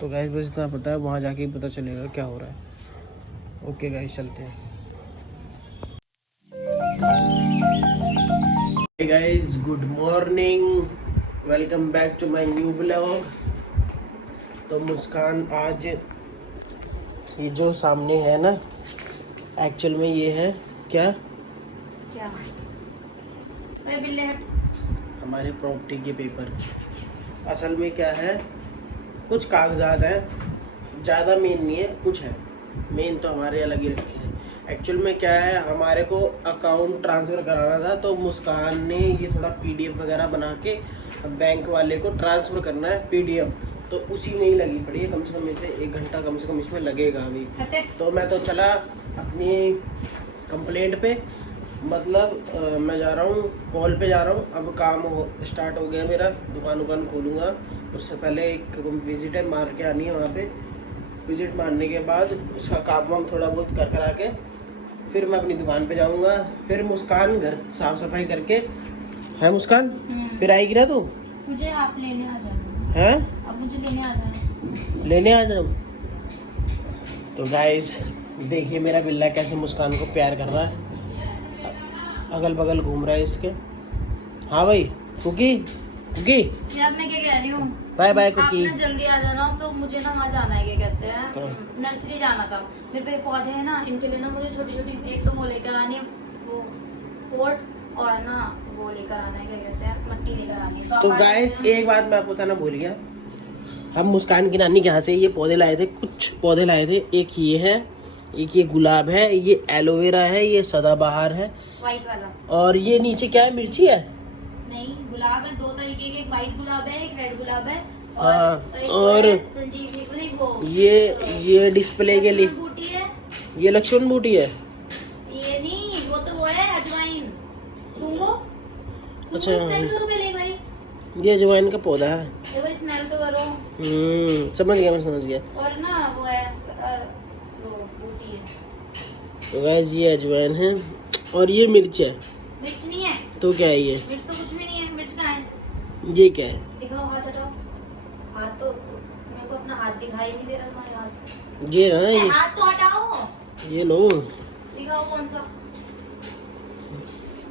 तो गाइस बस इतना पता है, वहाँ जाके ही पता चलेगा क्या हो रहा है। ओके गाइस चलते हैं। Hey guys good morning, welcome back to my new blog. तो मुस्कान आज ये जो सामने है ना, एक्चुअल में ये है क्या क्या बिल्ले हट हमारे प्रॉपर्टी के पेपर। असल में क्या है, कुछ कागजात हैं, ज़्यादा मेन नहीं है, कुछ है मेन तो हमारे अलग ही रखे हैं। एक्चुअल में क्या है, हमारे को अकाउंट ट्रांसफ़र कराना था, तो मुस्कान ने ये थोड़ा पीडीएफ वगैरह बना के बैंक वाले को ट्रांसफ़र करना है पीडीएफ, तो उसी में ही लगी पड़ी है। कम से कम इसे 1 घंटा कम से कम इसमें लगेगा अभी। तो मैं तो चला अपनी कंप्लेंट पे, मतलब मैं जा रहा हूँ कॉल पे जा रहा हूँ। अब काम स्टार्ट हो गया मेरा, दुकान खोलूँगा। उससे पहले एक विजिट है, मार के आनी है वहाँ पे। विजिट मारने के बाद उसका काम वाम थोड़ा बहुत कर करा के फिर मैं अपनी दुकान पे जाऊँगा। फिर मुस्कान घर साफ़ सफाई करके है। मुस्कान फिर आएगी ना तू? मुझे आप लेने आ जाना हैं? अब मुझे लेने आ जाना। लेने आ जाओ। तो गाइस देखिए मेरा बिल्ला कैसे मुस्कान को प्यार कर रहा है, अगल बगल घूम रहा है इसके। हाँ भाई कुकी कुकी, यार मैं क्या कह रही हूँ, बाय बाय आप कुकी। ना जल्दी आ जाना। तो मुझे ना वहाँ जाना है, क्या कहते हैं, कहाँ? नर्सरी जाना था। मेरे पे पौधे हैं ना, इनके लिए ना मुझे छोटी छोटी एक तो वो लेकर आनी है, वो पोर्ट, और ना वो लेकर आना है, क्या कहते हैं, मट्टी लेकर आनी है। तो गाइस एक बात मैं आपको बताना भूल गया, हम मुस्कान की नानी के यहाँ से ये पौधे लाए थे, कुछ पौधे लाए थे। एक ये है, एक ये गुलाब है, ये एलोवेरा है, ये सदाबहार है, व्हाइट वाला। और ये नीचे क्या है, मिर्ची है? नहीं, गुलाब है 2 तरीके के, एक व्हाइट गुलाब है, एक रेड गुलाब है, हाँ, एक और संजीवनी नहीं, वो ये डिस्प्ले के लिए बूटी है। ये लक्ष्मण बूटी है। ये नहीं, वो है अजवाइन। सुंगो अच्छा, स्मेल करो पहले एक बारी। ये अजवाइन का पौधा है। एक बार स्मेल तो करो। समझ गया, मैं समझ गया। और ना वो है वो बूटी है। तो गाइस ये अजवाइन है, और ये मिर्च है। मिर्च नहीं है। तो क्या है ये? मिर्च तो कुछ भी नहीं है। मिर्च कहाँ है? ये क्या है? दिखाओ, हाथ हटाओ। हाथ तो मेरे को अपना हाथ दिखाई नहीं दे रहा तुम्हारे हाथ से। ये है ना, ये हाथ तो हटाओ। ये लो, दिखाओ कौन सा।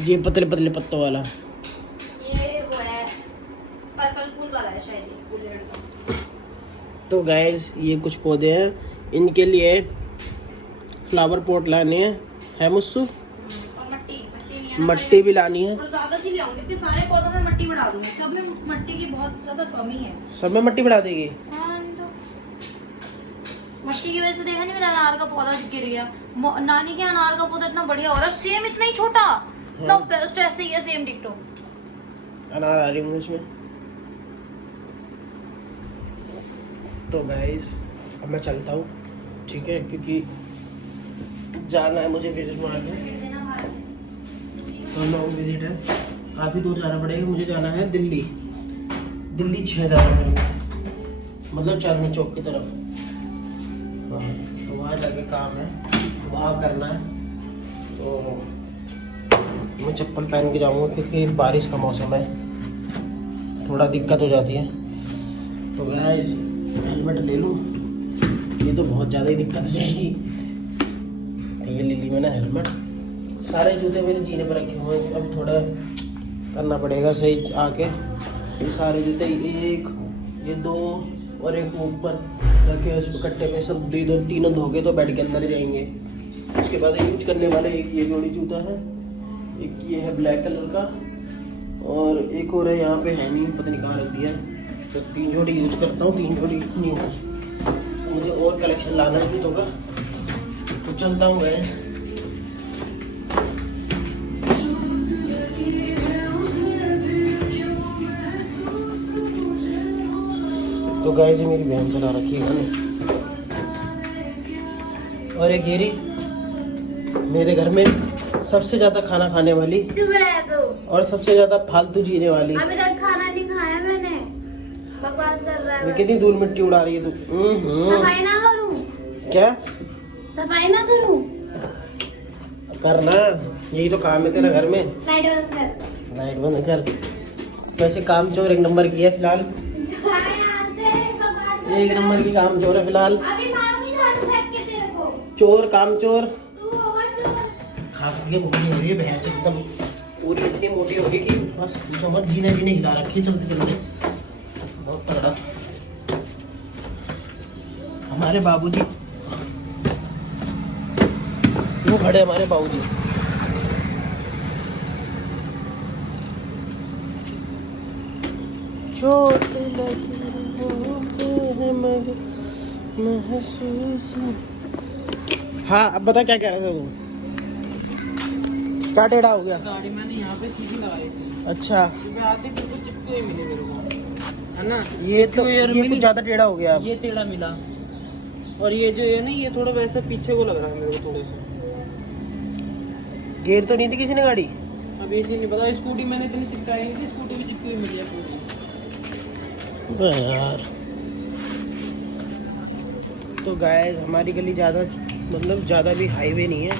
ये पतले पतले पत्तों वाला। ये वो है पर्पल फूल वाला है शायद, ये फूल का। तो गाइस ये कुछ पौधे हैं, इनके लिए फ्लावर पॉट लाने हैं, है मुस्सू? और मट्टी मट्टी भी लानी है। और ज्यादा सी ले आऊंगी, क्योंकि सारे पौधों में मट्टी बढ़ा दूंगी। सब में मट्टी की बहुत ज्यादा कमी है। सब में मट्टी बढ़ा देगी। हाँ, तो मट्टी की वजह से देखा नहीं, मेरा अनार का पौधा गिर गया। नानी के अनार का पौधा इतना बढ़िया हो रहा है, सेम इतना ही छोटा, इतना बेस्ट ऐसे ही है, सेम डिक्टो। अनार आ रही होंगे इसमें। तो गाइस अब मैं चलता हूँ, ठीक है, क्योंकि जाना है मुझे विजिट मारने। तो लॉन्ग विजिट है, काफ़ी दूर जाना पड़ेगा। मुझे जाना है दिल्ली 6 जाना पड़ेगा, मतलब चांदनी चौक की तरफ। हाँ, तो वहाँ जाके काम है, वहाँ करना है। तो मैं चप्पल पहन के जाऊँगा, क्योंकि बारिश का मौसम है, थोड़ा दिक्कत हो जाती है। तो गाइस हेलमेट ले लूँ, ये तो बहुत ज़्यादा ही दिक्कत हो जाएगी। तो ये ले ली मैंने हेलमेट। सारे जूते मेरे जीने पर रखे हुए हैं, अब थोड़ा करना पड़ेगा सही आके। ये सारे जूते, एक ये 2 और एक ऊपर रखे उस कट्टे पे, सब तीनों धो के तो बेड के अंदर जाएंगे। उसके बाद यूज करने वाले एक ये जोड़ी जूता है, एक ये है ब्लैक कलर का, और एक और है यहाँ पे है नहीं, पता नहीं कहाँ रख दिया। तो 3 जोड़ी यूज करता हूँ, 3 जोड़ी नहीं है। मुझे और कलेक्शन लाना है जूतों का, तो चलता हूँ गैस। तो गाइस ये मेरी बहन चला रखी है ना, और एक घेरी मेरे घर में सबसे ज्यादा खाना खाने वाली और सबसे ज्यादा फालतू जीने वाली। अभी तक खाना नहीं खाया मैंने, बकवास कर रहा है। कितनी धूल मिट्टी उड़ा रही है तू। सफाई ना करूं क्या? सफाई ना करूं? करना, यही तो काम है तेरा घर में। लाइट बंद कर। लाइट बंद कर। वैसे काम चोर 1 नंबर की है फिलहाल। एक नंबर की काम चोर है फिलहाल। अभी मारूंगी झाड़ू फेंक के तेरे को। चोर काम चोर। तू होगा चोर। खा खा के मोटी हो रही है भैंस एकदम, पूरी इतनी मोटी हो गई कि बस पूछो मत, जीने जीने हिला रखी चलते चलते, बहुत तगड़ा। हमारे बाबूजी वो खड़े, हमारे बाबूजी। चोट लगी है मगर महसूस। हाँ अब बता क्या कह रहा था तू, क्या टेढ़ा हो गया? गाड़ी मैंने यहाँ पे सीधी लगाई थी, अच्छा सुबह आते बिल्कुल चिपके हुए मिले मेरे को, है ना। ये तो यार ये कुछ ज्यादा टेढ़ा हो गया अब। ये टेढ़ा मिला, और ये जो है ना ये थोड़ा वैसा पीछे को लग रहा है मेरे को थोड़े से। गियर तो नहीं थी किसी ने गाड़ी? अब ये चीज़ नहीं पता, स्कूटी मैंने इतनी चिपकाई नहीं थी, स्कूटी भी चिपकी हुई मिली है पूरी। यार तो गाइस हमारी गली ज़्यादा मतलब ज़्यादा भी हाईवे नहीं है,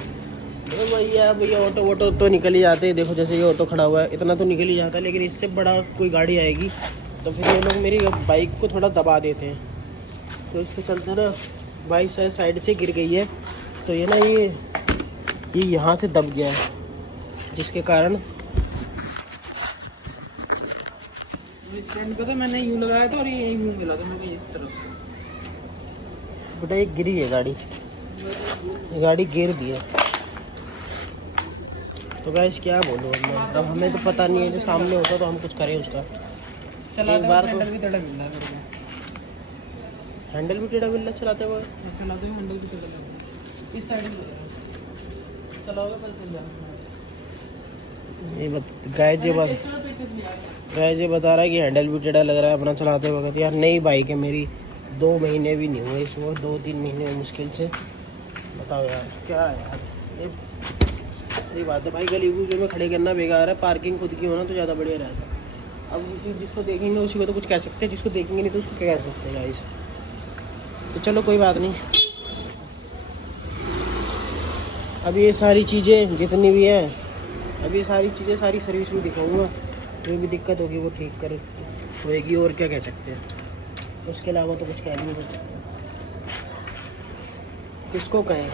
तो भैया भैया ऑटो वोटो तो निकल ही जाते हैं। देखो जैसे ये ऑटो खड़ा हुआ है इतना तो निकल ही जाता है, लेकिन इससे बड़ा कोई गाड़ी आएगी तो फिर ये लोग मेरी बाइक को थोड़ा दबा देते हैं। तो इसके चलते ना बाइक शायद साइड से गिर गई है, तो ये ना ये यहाँ से दब गया है, जिसके कारण स्टैंड पे तो मैंने यूं लगाया था और ये यूं मिला था मेरे को इस तरफ। बेटा ये गिरी है गाड़ी, ये गाड़ी गिर दी है। तो गाइस क्या बोलूँ मैं, अब हमें तो पता नहीं है, जो सामने होता तो हम कुछ करें उसका। एक बार तो हैंडल भी टेढ़ा मिल रहा है मेरे हैंडल भी टेढ़ा मिल रहा है चलाते हुए। को, चलाते हुए हैंडल भी टेढ़ा लग रहा है। इस साइड में चलाओगे पता चल जाएगा। गाइस ये बता रहा है कि हैंडल भी टेढ़ा लग रहा है अपना चलाते वक्त। यार नई बाइक है मेरी, 2 महीने भी नहीं हुए इसको, 2-3 महीने हुए मुश्किल से। बताओ यार क्या है यार ये, सही बात है भाई, गली गुजर में खड़े करना बेकार है, पार्किंग खुद की होना तो ज़्यादा बढ़िया रहता है। अब किसी जिसको देखेंगे उसी को तो कुछ कह सकते हैं, जिसको देखेंगे नहीं तो उसको क्या कह सकते हैं गाइस। तो चलो कोई बात नहीं, अब ये सारी चीज़ें जितनी भी हैं, अब ये सारी चीज़ें सारी सर्विस में दिखाऊंगा, जो भी दिक्कत होगी वो ठीक कर होएगी, और क्या कह सकते हैं। उसके अलावा तो कुछ कह नहीं कर सकते। किसको कहें,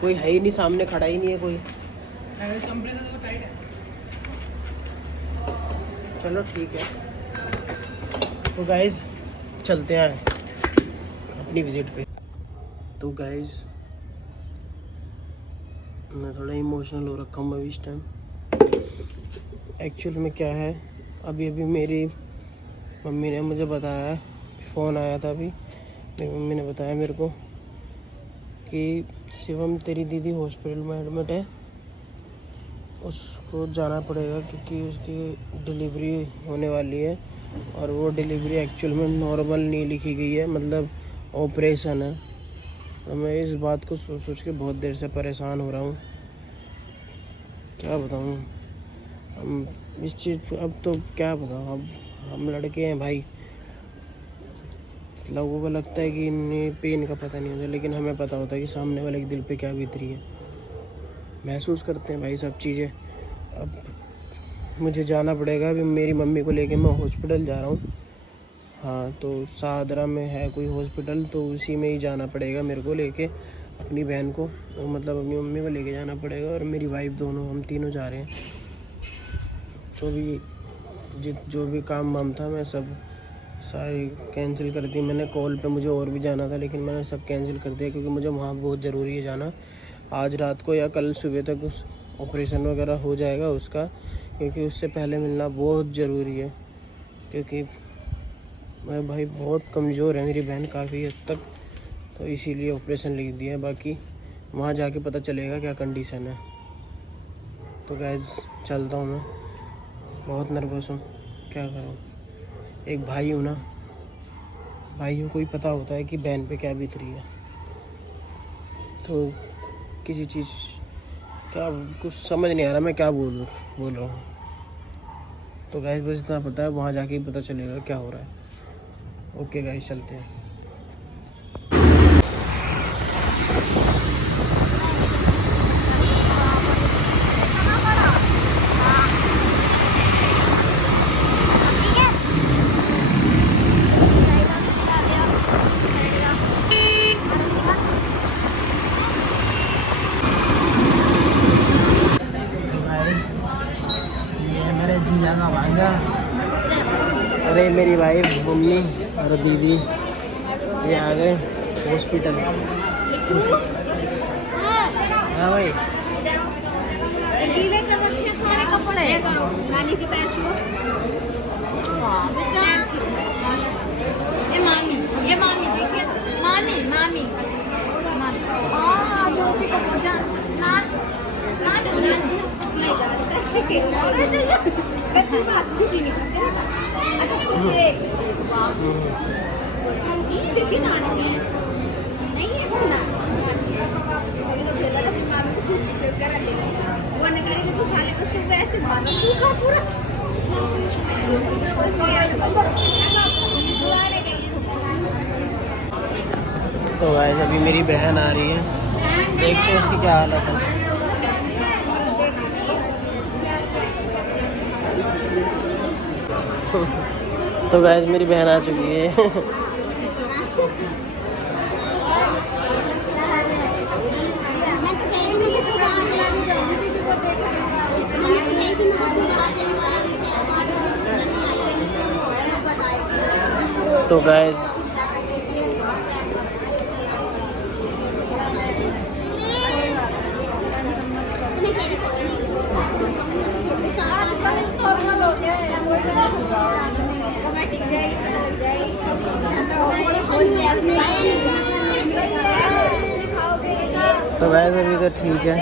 कोई है ही नहीं, सामने खड़ा ही नहीं है कोई। टाइट है। चलो ठीक है, तो गाइज चलते हैं अपनी विजिट पे। तो गाइज मैं थोड़ा इमोशनल हो रखा हूँ अभी इस टाइम। एक्चुअल में क्या है, अभी अभी मेरी मम्मी ने मुझे बताया, फ़ोन आया था अभी, मेरी मम्मी ने बताया मेरे को कि शिवम तेरी दीदी हॉस्पिटल में एडमिट है, उसको जाना पड़ेगा क्योंकि उसकी डिलीवरी होने वाली है, और वो डिलीवरी एक्चुअल में नॉर्मल नहीं लिखी गई है, मतलब ऑपरेशन है। तो मैं इस बात को सोच सोच के बहुत देर से परेशान हो रहा हूँ, क्या बताऊँ। हम इस चीज़ अब तो क्या बताऊँ, अब हम लड़के हैं भाई, लोगों को लगता है कि इन्हें पेन का पता नहीं होता, लेकिन हमें पता होता है कि सामने वाले के दिल पे क्या बीत रही है, महसूस करते हैं भाई सब चीज़ें। अब मुझे जाना पड़ेगा, अभी मेरी मम्मी को लेके मैं हॉस्पिटल जा रहा हूँ। हाँ तो सादरा में है कोई हॉस्पिटल, तो उसी में ही जाना पड़ेगा मेरे को लेके अपनी बहन को, तो मतलब अपनी मम्मी को लेके जाना पड़ेगा, और मेरी वाइफ, दोनों हम तीनों जा रहे हैं। तो भी जो भी काम वाम था मैं सब सारी कैंसिल कर दी मैंने। कॉल पे मुझे और भी जाना था, लेकिन मैंने सब कैंसिल कर दिया क्योंकि मुझे वहाँ बहुत ज़रूरी है जाना। आज रात को या कल सुबह तक उस ऑपरेशन वगैरह हो जाएगा उसका, क्योंकि उससे पहले मिलना बहुत ज़रूरी है, क्योंकि मैं भाई बहुत कमज़ोर है मेरी बहन काफ़ी हद तक, तो इसीलिए ऑपरेशन लिख दिया है। बाकी वहाँ जाके पता चलेगा क्या कंडीशन है। तो गैस चलता हूँ मैं, बहुत नर्वस हूँ, क्या करूँ। एक भाई हूँ ना, भाइयों को ही पता होता है कि बहन पे क्या बीत रही है। तो किसी चीज़ क्या कुछ समझ नहीं आ रहा मैं क्या बोल रहा हूँ। तो गाइस बस इतना पता है, वहाँ जाके ही पता चलेगा क्या हो रहा है। ओके गाइस चलते हैं। मेरी वाइफ, मम्मी और दीदी ये आ गए हॉस्पिटल। हाँ भाई, गीले कर रखे सारे कपड़े। नानी की पैर छुओ। ये मामी देखिए, मामी मामी मामी। ज्योति को पहुंचा ना नहीं जा सकता। ठीक है, बच्ची बात छुट्टी नहीं करते। अच्छा कुछ ये देखिए नानी की नहीं है ना, वो नकारी को खाने को उसको वैसे मारो तू खा पूरा। तो गाइस अभी मेरी बहन आ रही है, देखते हैं उसकी क्या हालत है। तो गाइस मेरी बहन आ चुकी है। मैं तो कह रही हूँ कि सुबह आने वाली जाऊंगी दीदी को देखने। मैंने तो नहीं कि मैं सुबह आ जाऊंगी आराम से, बात नहीं आई बताएगी। तो गाइस नॉर्मल हो गया है, ऑटोमेटिक जाएगी, पता लग जाएगी। तो गाइस अभी तो ठीक है,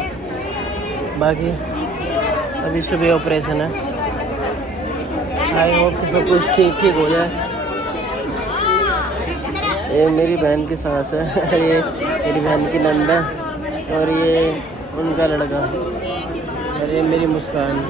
बाकी अभी सुबह ऑपरेशन है। आई होप कि सब कुछ ठीक हो जाए। ये मेरी बहन की सास है, ये मेरी बहन की नंद है और ये उनका लड़का और ये मेरी मुस्कान।